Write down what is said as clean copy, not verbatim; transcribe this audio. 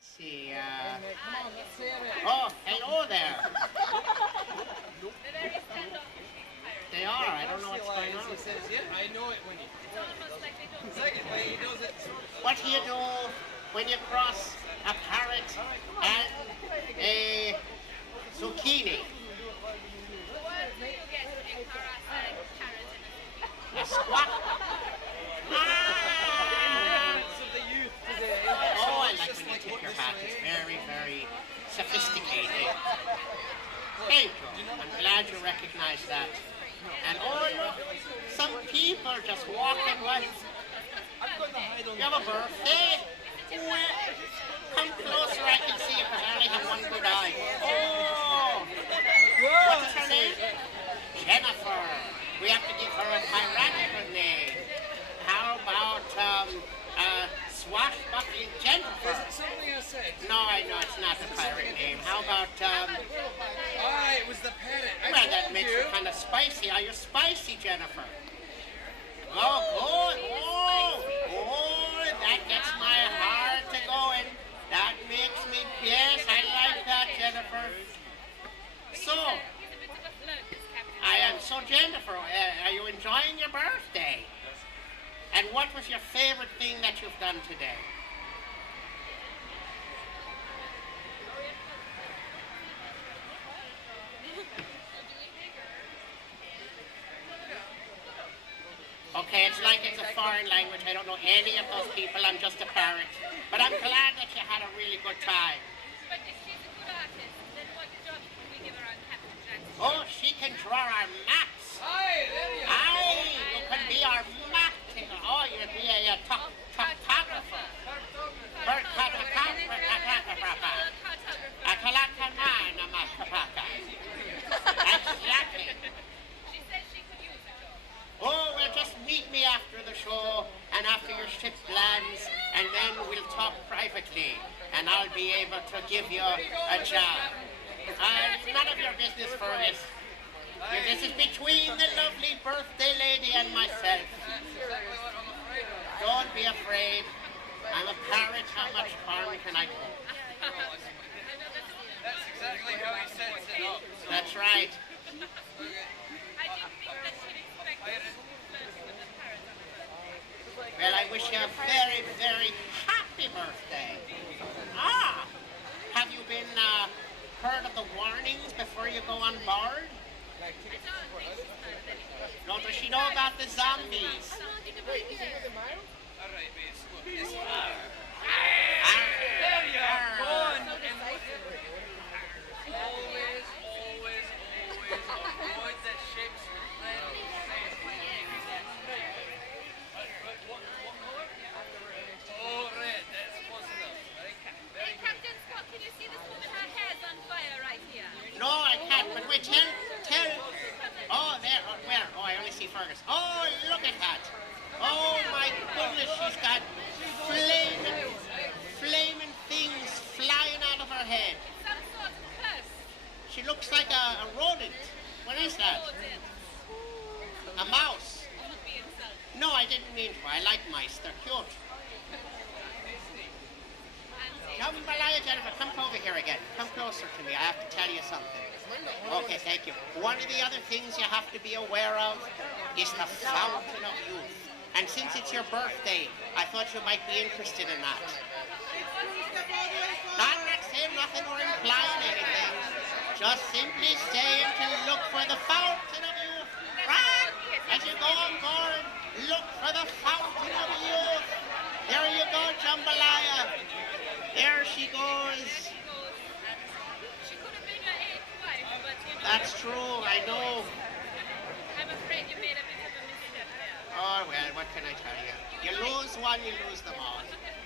See, Come on, let's say it. oh, hello there. The very standoff between pirates. They are. I don't know what's going He on. says, yeah, I know it when he. It's almost like they don't. Secondly, he does it. What do you do when you cross a parrot and a zucchini? What do you get when you cross a carrot and a A squat? Ah! Of the youth today. Oh, I like when you tip your hat. It's very, very sophisticated. Thank you. I'm glad you recognize that. And oh, look, some people just walking by. You have a birthday? Well, come closer, I can see it, because I only have one good eye. Oh! What's her name? Jennifer. We have to give her a piratical name. How about, Swashbuckling Jennifer? Is it something I said? No, I know it's not the pirate name. How about, Ah, it was the parrot. I well, that told makes you. it kind of spicy. Are you spicy, Jennifer? Oh, good. Oh, that gets my heart to going. That makes me, yes, I like that, Jennifer. So, He's a bit of a flirt, this captain. I am so Jennifer. Are you enjoying your birthday? And what was your favorite thing that you've done today? Okay, it's like it's a foreign language. I don't know any of those people. I'm just a parrot. But I'm glad that you had a really good time. But if she's a good artist, then what job can we give her on Captain Jack's? Oh, she can draw our maps. Aye, there you go. Aye, you can be our map taker. Oh, you'll be a topographer. Exactly. She said she could use a job. Oh, well, just meet me after the show and after your ship lands, and then we'll talk privately, and I'll be able to give you a job. None of your business, Fergus. This is between the lovely birthday lady and myself. Exactly what I'm afraid of. Don't be afraid. I'm a parrot. How much harm can I do? That's exactly how he sets it up. That's right. I didn't think that she'd expect us to flirt with the parrot on her birthday. Well, I wish you a very, very happy birthday. Ah, have you been heard of the warnings before you go on board? I don't think she's heard of anything. No, does she know about the zombies? Something about here. All right, babes. Look, this one. Ah, There you ah. go. And whatever. Always, always, always avoid the ships with red sails. What color? Oh, red. That's close enough. Very Hey, good. Captain Scott, can you see this woman? Her hair's on fire right here. No, I can't. But wait, tell. Oh, there. Where? Oh, I only see Fergus. Oh, look at that. Oh my goodness, she's got flaming things flying out of her head. Some sort of purse. She looks like a rodent. What is that? Rodent. A mouse. Don't be insulted. No, I didn't mean to. I like mice. They're cute. Jambalaya, Jennifer, come over here again. Come closer to me. I have to tell you something. Okay, thank you. One of the other things you have to be aware of is the fountain of youth. And since it's your birthday, I thought you might be interested in that. I'm not saying nothing or implying anything. Just simply saying to look for the fountain of youth. Right? As you go on board, look for the fountain of youth. There you go, Jambalaya. There she goes. She could have been your eighth wife, but you know. That's true, I know. I'm afraid you made a bit of a misstep there. Oh, well, what can I tell you? You lose one, you lose them all. Look at